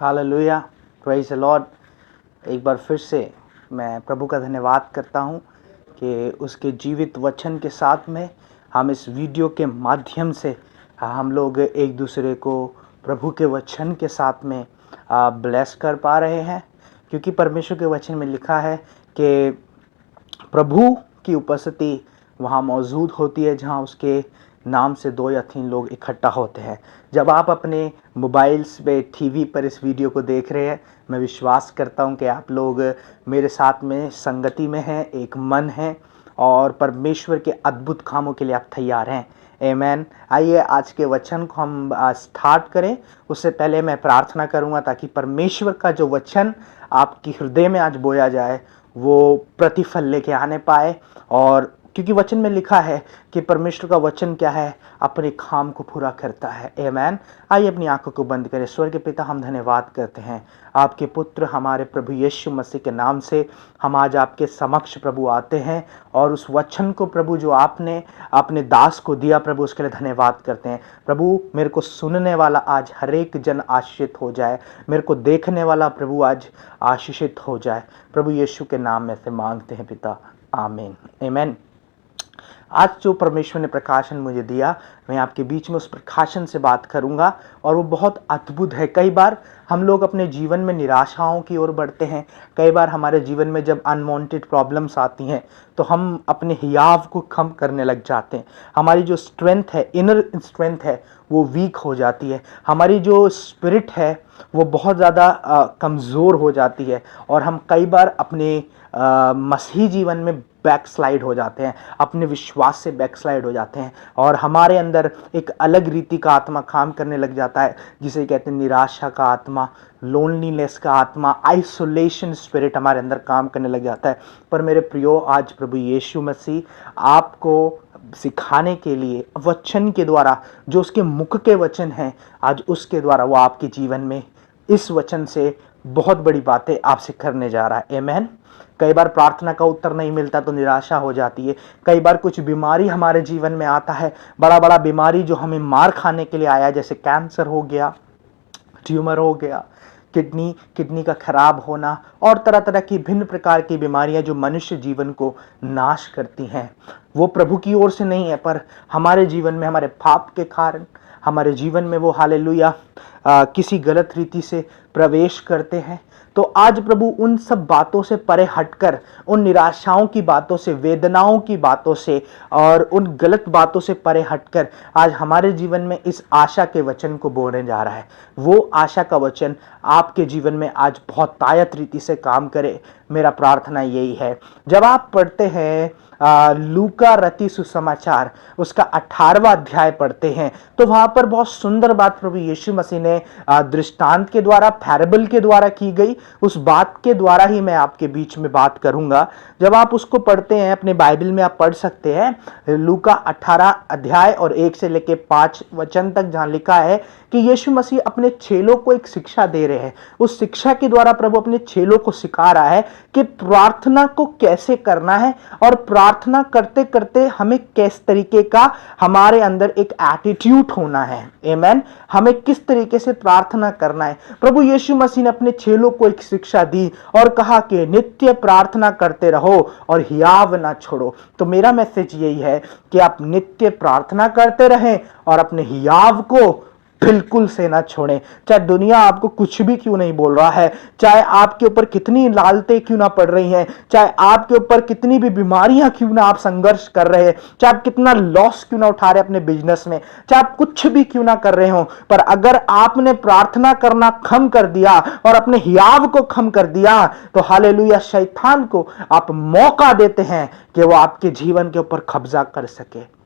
Hallelujah, praise the Lord. एक बार फिर से मैं प्रभु का धन्यवाद करता हूँ कि उसके जीवित वचन के साथ में हम इस वीडियो के माध्यम से हम लोग एक दूसरे को प्रभु के वचन के साथ में ब्लेस कर पा रहे हैं, क्योंकि परमेश्वर के वचन में लिखा है कि प्रभु की उपस्थिति वहाँ मौजूद होती है जहाँ उसके नाम से 2 या 3 लोग इकट्ठा होते हैं। जब आप अपने मोबाइल्स पे, टीवी पर इस वीडियो को देख रहे हैं, मैं विश्वास करता हूँ कि आप लोग मेरे साथ में संगति में हैं, एक मन है और परमेश्वर के अद्भुत कामों के लिए आप तैयार हैं। आमीन। आइए आज के वचन को हम स्टार्ट करें। उससे पहले मैं प्रार्थना करूँगा ताकि परमेश्वर का जो वचन आपकी हृदय में आज बोया जाए वो प्रतिफल लेके आने पाए। और क्योंकि वचन में लिखा है कि परमेश्वर का वचन क्या है, अपने काम को पूरा करता है। आमीन। आइए अपनी आंखों को बंद करें। स्वर्ग के पिता, हम धन्यवाद करते हैं आपके पुत्र हमारे प्रभु यीशु मसीह के नाम से हम आज आपके समक्ष प्रभु आते हैं और उस वचन को प्रभु जो आपने अपने दास को दिया प्रभु, उसके लिए धन्यवाद करते हैं। प्रभु, मेरे को सुनने वाला आज हर एक जन आशीषित हो जाए, मेरे को देखने वाला प्रभु आज आशीषित हो जाए। प्रभु यीशु के नाम में से मांगते हैं पिता, आमीन। आमीन। आज जो परमेश्वर ने प्रकाशन मुझे दिया, मैं आपके बीच में उस प्रकाशन से बात करूंगा और वो बहुत अद्भुत है। कई बार हम लोग अपने जीवन में निराशाओं की ओर बढ़ते हैं। कई बार हमारे जीवन में जब अनवांटेड प्रॉब्लम्स आती हैं तो हम अपने हियाव को कम करने लग जाते हैं। हमारी जो स्ट्रेंथ है, इनर स्ट्रेंथ है, वो वीक हो जाती है। हमारी जो स्पिरिट है वो बहुत ज़्यादा कमज़ोर हो जाती है और हम कई बार अपने मसीही जीवन में बैकस्लाइड हो जाते हैं, अपने विश्वास से बैकस्लाइड हो जाते हैं और हमारे अंदर एक अलग रीति का आत्मा काम करने लग जाता है, जिसे कहते हैं निराशा का आत्मा, लोनलीनेस का आत्मा, आइसोलेशन स्पिरिट हमारे अंदर काम करने लग जाता है। पर मेरे प्रियो, आज प्रभु यीशु मसीह आपको सिखाने के लिए वचन के द्वारा, जो उसके मुख के वचन हैं, आज उसके द्वारा वो आपके जीवन में इस वचन से बहुत बड़ी बातें आपसे करने जा रहा है। आमीन। कई बार प्रार्थना का उत्तर नहीं मिलता तो निराशा हो जाती है। कई बार कुछ बीमारी हमारे जीवन में आता है, बड़ा बड़ा बीमारी जो हमें मार खाने के लिए आया, जैसे कैंसर हो गया, ट्यूमर हो गया, किडनी का खराब होना और तरह तरह की भिन्न प्रकार की बीमारियां जो मनुष्य जीवन को नाश करती हैं, वो प्रभु की ओर से नहीं है, पर हमारे जीवन में हमारे पाप के कारण हमारे जीवन में वो हालेलुया किसी गलत रीति से प्रवेश करते हैं। तो आज प्रभु उन सब बातों से परे हटकर, उन निराशाओं की बातों से, वेदनाओं की बातों से और उन गलत बातों से परे हटकर आज हमारे जीवन में इस आशा के वचन को बोलने जा रहा है। वो आशा का वचन आपके जीवन में आज बहुत तायत रीति से काम करे, मेरा प्रार्थना यही है। जब आप पढ़ते हैं लूका रति सुसमाचार, उसका 18वां अध्याय पढ़ते हैं, तो वहां पर बहुत सुंदर बात प्रभु यीशु मसीह ने दृष्टांत के द्वारा, पैराबल के द्वारा की गई, उस बात के द्वारा ही मैं आपके बीच में बात करूंगा। जब आप उसको पढ़ते हैं, अपने बाइबल में आप पढ़ सकते हैं लूका 18 अध्याय और 1 से लेके 5 वचन तक, जहां लिखा है कि यीशु मसीह अपने चेलों को एक शिक्षा दे रहे हैं। उस शिक्षा के द्वारा प्रभु अपने चेलों को सिखा रहा है कि प्रार्थना को कैसे करना है और प्रार्थना करते करते हमें किस तरीके का हमारे अंदर एक एटीट्यूड होना है। आमीन। हमें किस तरीके से प्रार्थना करना है। प्रभु यीशु मसीह ने अपने चेलों को एक शिक्षा दी और कहा कि नित्य प्रार्थना करते रहो और हियाव ना छोड़ो। तो मेरा मैसेज यही है कि आप नित्य प्रार्थना करते रहें और अपने हियाव को बिल्कुल से ना छोड़ें। चाहे दुनिया आपको कुछ भी क्यों नहीं बोल रहा है, चाहे आपके ऊपर कितनी लालतें क्यों ना पड़ रही हैं, चाहे आपके ऊपर कितनी भी बीमारियां क्यों ना आप संघर्ष कर रहे हैं, चाहे आप कितना लॉस क्यों ना उठा रहे अपने बिजनेस में, चाहे आप कुछ भी क्यों ना कर रहे हो, पर अगर आपने प्रार्थना करना कम कर दिया और अपने हियाव को कम कर दिया तो हालेलुया, शैतान को आप मौका देते हैं कि वो आपके जीवन के ऊपर कब्जा कर सके।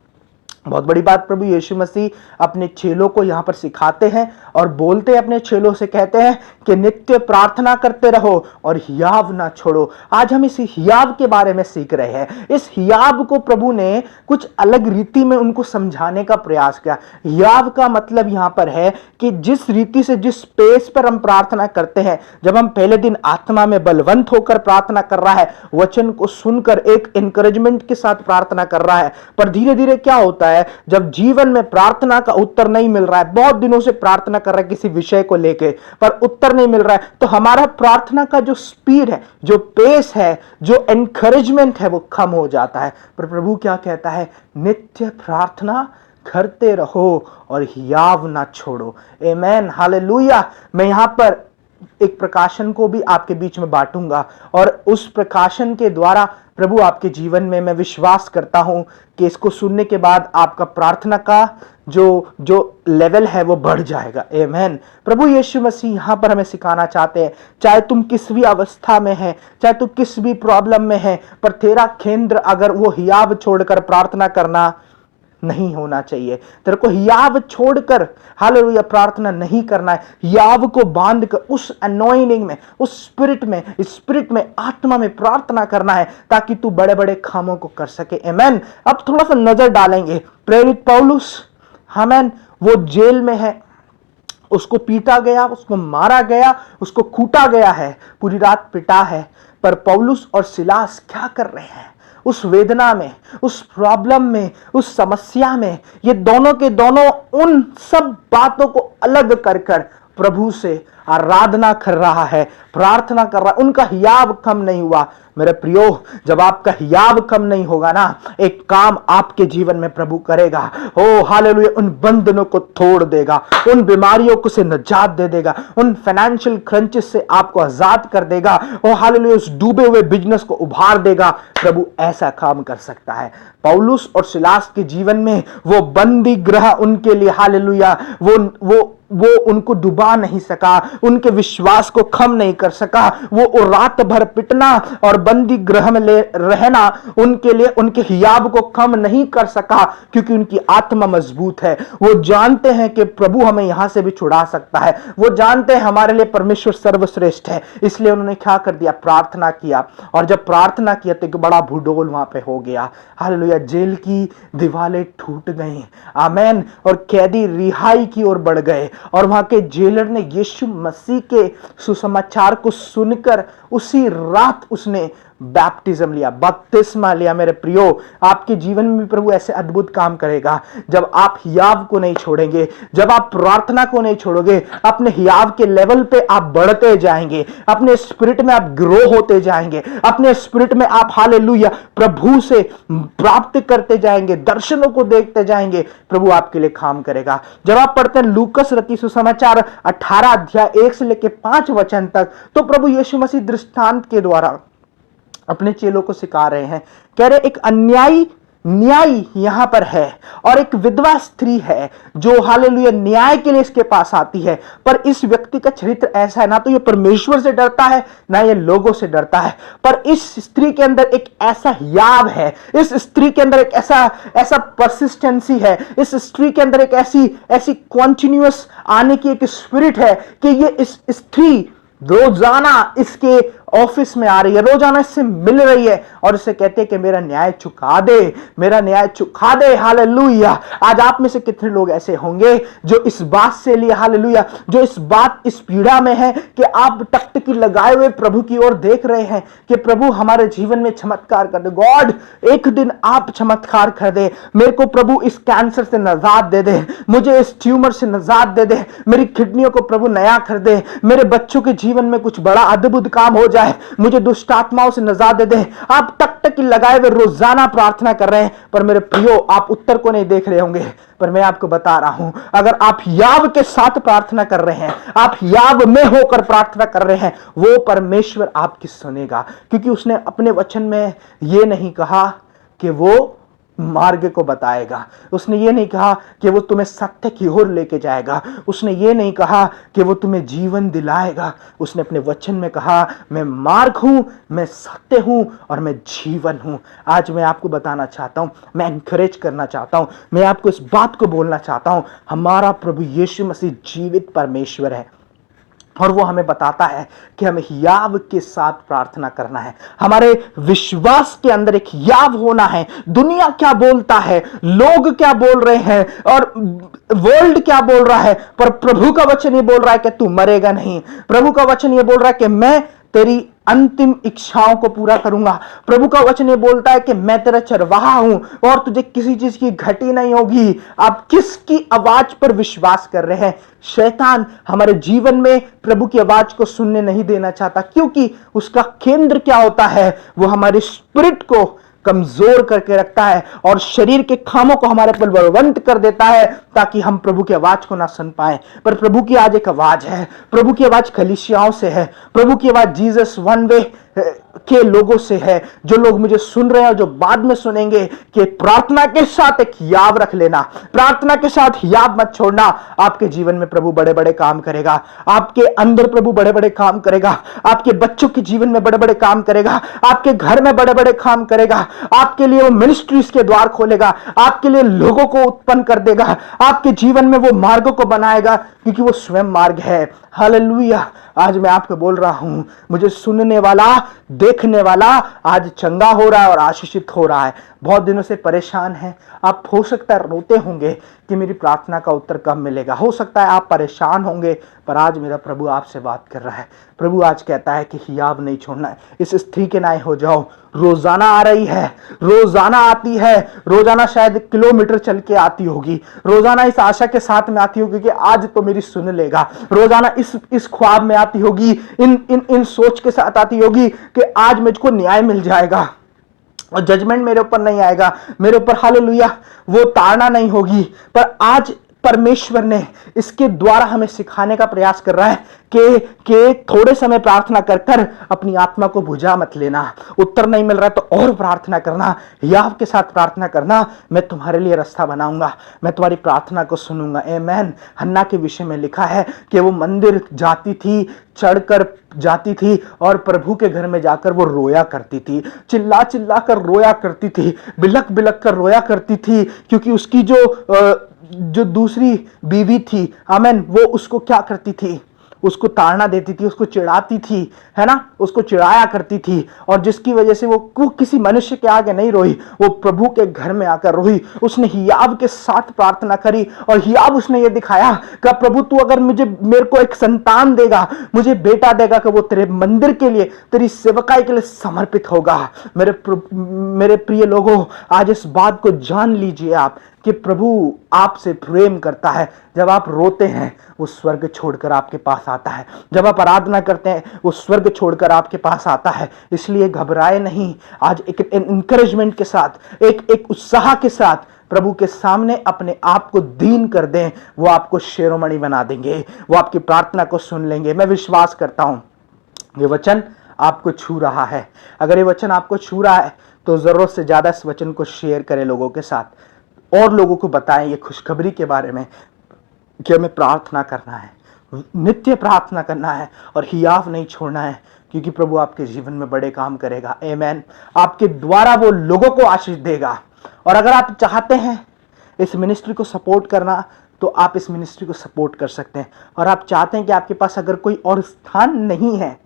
बहुत बड़ी बात प्रभु यीशु मसीह अपने चेलों को यहाँ पर सिखाते हैं और बोलते हैं, अपने चेलों से कहते हैं कि नित्य प्रार्थना करते रहो और हियाव ना छोड़ो। आज हम इस हियाव के बारे में सीख रहे हैं। इस हियाव को प्रभु ने कुछ अलग रीति में उनको समझाने का प्रयास किया। हियाव का मतलब यहाँ पर है कि जिस रीति से, जिस स्पेस पर हम प्रार्थना करते हैं, जब हम पहले दिन आत्मा में बलवंत होकर प्रार्थना कर रहा है, वचन को सुनकर एक एनकरेजमेंट के साथ प्रार्थना कर रहा है, पर धीरे धीरे क्या होता है है, जब जीवन में प्रार्थना का उत्तर नहीं मिल रहा है, बहुत दिनों से प्रार्थना कर रहे हैं किसी विषय को लेके पर उत्तर नहीं मिल रहा है, तो हमारा प्रार्थना का जो स्पीड है, जो पेस है, जो एनकरेजमेंट है, वो कम हो जाता है। पर प्रभु क्या कहता है? नित्य प्रार्थना करते रहो और हियाव ना छोड़ो। आमेन, हालेलुया। मैं यहां पर एक प्रकाशन को भी आपके बीच में बांटूंगा और उस प्रकाशन के द्वारा प्रभु आपके जीवन में, मैं विश्वास करता हूं कि इसको सुनने के बाद आपका प्रार्थना का जो लेवल है वो बढ़ जाएगा। आमेन। प्रभु यीशु मसीह यहां पर हमें सिखाना चाहते हैं, चाहे तुम किस भी अवस्था में है, चाहे तुम किस भी प्रॉब्लम में है, पर तेरा केंद्र अगर वो हियाव छोड़कर प्रार्थना करना नहीं होना चाहिए। तेरे को हियाव छोड़कर हालेलुया प्रार्थना नहीं करना है। हियाव को बांध कर उस अनॉइंटिंग में, उस स्पिरिट में आत्मा में प्रार्थना करना है ताकि तू बड़े बड़े कामों को कर सके। आमेन। अब थोड़ा सा नजर डालेंगे प्रेरित पौलुस, आमेन, वो जेल में है, उसको पीटा गया, उसको मारा गया, उसको कूटा गया है, पूरी रात पिटा है, पर पौलुस और सिलास क्या कर रहे हैं? उस वेदना में, उस प्रॉब्लम में, उस समस्या में, ये दोनों के दोनों उन सब बातों को अलग कर प्रभु से आराधना कर रहा है, प्रार्थना कर रहा है। उनका हियाव कम नहीं हुआ। मेरे प्रियो, जब आपका हियाव कम नहीं होगा ना, एक काम आपके जीवन में प्रभु करेगा। ओ हालेलुया, उन बंधनों को तोड़ देगा, उन बीमारियों को से निजात दे देगा, उन फाइनेंशियल क्रंचेस से आपको आजाद कर देगा। ओ हालेलुया, उस डूबे हुए बिजनेस को उभार देगा। प्रभु ऐसा काम कर सकता है। पौलुस और सिलास के जीवन में वो बंदी गृह उनके लिए हालेलुया वो उनको डुबा नहीं सका, उनके विश्वास को कम नहीं कर सका। वो रात भर पिटना और बंदी गृह में रहना उनके लिए उनके हियाब को कम नहीं कर सका, क्योंकि उनकी आत्मा मजबूत है। वो जानते हैं कि प्रभु हमें यहां से भी छुड़ा सकता है, वो जानते हैं हमारे लिए परमेश्वर सर्वश्रेष्ठ है। इसलिए उन्होंने क्या कर दिया? प्रार्थना किया। और जब प्रार्थना किया तो एक बड़ा भूडोल वहां पे हो गया। हालेलुया, जेल की दीवारें टूट गई। आमेन। और कैदी रिहाई की ओर बढ़ गए और वहां के जेलर ने यीशु मसीह के सुसमाचार को सुनकर उसी रात उसने बैप्टिज्म लिया, बपतिस्मा लिया। मेरे प्रियो, आपके जीवन में भी प्रभु ऐसे अद्भुत काम करेगा जब आप हियाव को नहीं छोड़ेंगे, जब आप प्रार्थना को नहीं छोड़ोगे। अपने हियाव के लेवल पे आप बढ़ते जाएंगे, अपने स्पिरिट में आप ग्रो होते जाएंगे, अपने स्पिरिट में आप हालेलुया प्रभु से प्राप्त करते जाएंगे, दर्शनों को देखते जाएंगे। प्रभु आपके लिए काम करेगा। जब आप पढ़ते हैं लूकस रचित सुसमाचार 18 अध्याय 1 से लेकर 5 वचन तक, तो प्रभु यीशु मसीह दृष्टांत के द्वारा अपने चेलों को सिखा रहे हैं। कह रहे एक न्यायी यहां पर है और एक विधवा स्त्री है जो हालेलुया न्याय के लिए इसके पास आती है। पर इस व्यक्ति का चरित्र ऐसा है, ना तो ये परमेश्वर से डरता है, ना ये लोगों से डरता है। पर इस स्त्री के अंदर एक ऐसा हियाव है, इस स्त्री के अंदर एक ऐसा परसिस्टेंसी है, इस स्त्री के अंदर एक ऐसी कॉन्टिन्यूअस आने की एक स्पिरिट है कि ये इस स्त्री रोजाना इसके ऑफिस में आ रही है, रोजाना इससे मिल रही है और इससे कहते हैं कि मेरा न्याय चुका दे, मेरा न्याय चुका दे। हालेलुया। आज आप में से कितने लोग ऐसे होंगे जो इस बात से लिए हालेलुया, जो इस पीड़ा में है कि आप टकटकी लगाए हुए प्रभु की ओर देख रहे हैं कि प्रभु हमारे जीवन में चमत्कार कर दे। गॉड, एक दिन आप चमत्कार कर दे। मेरे को प्रभु इस कैंसर से निजात दे दे, मुझे इस ट्यूमर से निजात दे दे, मेरी किडनियों को प्रभु नया कर दे, मेरे बच्चों के जीवन में कुछ बड़ा अद्भुत काम हो जाए, मुझे दुष्ट आत्माओं से निजात दे दे। आप टकटकी लगाए हुए रोजाना प्रार्थना कर रहे हैं, पर मेरे प्रियो आप उत्तर को नहीं देख रहे होंगे। पर मैं आपको बता रहा हूं, अगर आप हियाव के साथ प्रार्थना कर रहे हैं, आप हियाव में होकर प्रार्थना कर रहे हैं, वो परमेश्वर आपकी सुनेगा। क्योंकि उसने अपने वचन में यह नहीं कहा कि वो मार्ग को बताएगा, उसने ये नहीं कहा कि वो तुम्हें सत्य की ओर लेके जाएगा, उसने ये नहीं कहा कि वो तुम्हें जीवन दिलाएगा। उसने अपने वचन में कहा मैं मार्ग हूं, मैं सत्य हूं और मैं जीवन हूं। आज मैं आपको बताना चाहता हूं, मैं एनकरेज करना चाहता हूं, मैं आपको इस बात को बोलना चाहता हूं, हमारा प्रभु यीशु मसीह जीवित परमेश्वर है और वो हमें बताता है कि हमें हियाव के साथ प्रार्थना करना है। हमारे विश्वास के अंदर एक हियाव होना है। दुनिया क्या बोलता है, लोग क्या बोल रहे हैं और वर्ल्ड क्या बोल रहा है, पर प्रभु का वचन ये बोल रहा है कि तू मरेगा नहीं। प्रभु का वचन ये बोल रहा है कि मैं तेरी अंतिम इच्छाओं को पूरा करूंगा। प्रभु का वचन ये बोलता है कि मैं तेरा चरवाहा हूं और तुझे किसी चीज की घटी नहीं होगी। आप किसकी आवाज पर विश्वास कर रहे हैं? शैतान हमारे जीवन में प्रभु की आवाज को सुनने नहीं देना चाहता, क्योंकि उसका केंद्र क्या होता है? वो हमारे स्पिरिट को कमजोर करके रखता है और शरीर के खामों को हमारे पर बलवंत कर देता है, ताकि हम प्रभु की आवाज को ना सुन पाए। पर प्रभु की आज एक आवाज है, प्रभु की आवाज कलीसियाओं से है, प्रभु की आवाज जीसस वन वे के लोगों से है, जो लोग मुझे सुन रहे हैं और जो बाद में सुनेंगे, कि प्रार्थना के साथ एक याव रख लेना, प्रार्थना के साथ याव मत छोड़ना। आपके जीवन में प्रभु बड़े बड़े काम करेगा, आपके अंदर प्रभु बड़े बड़े काम करेगा, आपके बच्चों के जीवन में बड़े बड़े काम करेगा, आपके घर में बड़े बड़े काम करेगा, आपके लिए वो मिनिस्ट्रीज के द्वार खोलेगा, आपके लिए लोगों को उत्पन्न कर देगा, आपके जीवन में वो मार्गों को बनाएगा, क्योंकि वो स्वयं मार्ग है। हालेलुया। आज मैं आपको बोल रहा हूं, मुझे सुनने वाला, देखने वाला आज चंगा हो रहा है और आशीषित हो रहा है। बहुत दिनों से परेशान हैं आप, हो सकता है रोते होंगे कि मेरी प्रार्थना का उत्तर कब मिलेगा, हो सकता है आप परेशान होंगे, पर आज मेरा प्रभु आपसे बात कर रहा है। प्रभु आज कहता है कि हियाव नहीं छोड़ना है, इस स्त्री के नाए हो जाओ। रोजाना आ रही है, रोजाना आती है, रोजाना शायद किलोमीटर चल के आती होगी, रोजाना इस आशा के साथ में आती होगी कि आज तो मेरी सुन लेगा, रोजाना इस ख्वाब में आती होगी, इन सोच के साथ आती होगी कि आज मुझको न्याय मिल जाएगा और जजमेंट मेरे ऊपर नहीं आएगा, मेरे ऊपर हालेलुया वो ताड़ना नहीं होगी। पर आज परमेश्वर ने इसके द्वारा हमें सिखाने का प्रयास कर रहा है कि थोड़े समय प्रार्थना कर कर अपनी आत्मा को बुझा मत लेना। उत्तर नहीं मिल रहा तो और प्रार्थना करना, याव के साथ प्रार्थना करना। मैं तुम्हारे लिए रास्ता बनाऊंगा, मैं तुम्हारी प्रार्थना को सुनूंगा। आमीन। हन्ना के विषय में लिखा है कि वो मंदिर जाती थी, चढ़कर जाती थी और प्रभु के घर में जाकर वो रोया करती थी, चिल्ला चिल्ला कर रोया करती थी, बिलक बिलक कर रोया करती थी, क्योंकि उसकी जो दूसरी बीवी थी, आमीन, वो उसको क्या करती थी? उसको ताड़ना देती थी, उसको चिढ़ाती थी, है ना, उसको चिढ़ाया करती थी, और जिसकी वजह से वो किसी मनुष्य के आगे नहीं रोई, वो प्रभु के घर में आकर रोई। उसने हियाव के साथ प्रार्थना करी और हियाव उसने ये दिखाया कि प्रभु तू अगर मेरे को एक संतान देगा, मुझे बेटा देगा, कि वो तेरे मंदिर के लिए, तेरी सेवकाई के लिए समर्पित होगा। मेरे प्रिय लोगों, आज इस बात को जान लीजिए आप कि प्रभु आपसे प्रेम करता है। जब आप रोते हैं वो स्वर्ग छोड़कर आपके पास आता है, जब आप आराधना करते हैं वो स्वर्ग छोड़कर आपके पास आता है। इसलिए घबराए नहीं, आज एक एनकरेजमेंट के साथ, एक उत्साह के साथ प्रभु के सामने अपने आप को दीन कर दें, वो आपको शिरोमणि बना देंगे, वो आपकी प्रार्थना को सुन लेंगे। मैं विश्वास करता हूं ये वचन आपको छू रहा है। अगर ये वचन आपको छू रहा है तो जरूरत से ज्यादा इस वचन को शेयर करें लोगों के साथ, और लोगों को बताएं ये खुशखबरी के बारे में कि हमें प्रार्थना करना है, नित्य प्रार्थना करना है और हियाव नहीं छोड़ना है, क्योंकि प्रभु आपके जीवन में बड़े काम करेगा। आमीन। आपके द्वारा वो लोगों को आशीष देगा। और अगर आप चाहते हैं इस मिनिस्ट्री को सपोर्ट करना, तो आप इस मिनिस्ट्री को सपोर्ट कर सकते हैं। और आप चाहते हैं कि आपके पास अगर कोई और स्थान नहीं है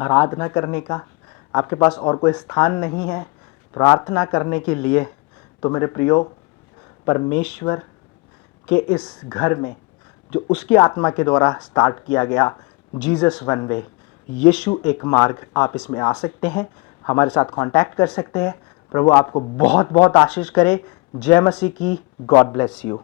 आराधना करने का, आपके पास और कोई स्थान नहीं है प्रार्थना करने के लिए, तो मेरे प्रियो, परमेश्वर के इस घर में जो उसकी आत्मा के द्वारा स्टार्ट किया गया, जीसस वन वे, यीशु एक मार्ग, आप इसमें आ सकते हैं, हमारे साथ कांटेक्ट कर सकते हैं। प्रभु आपको बहुत बहुत आशीष करे। जय मसीह की। God bless you.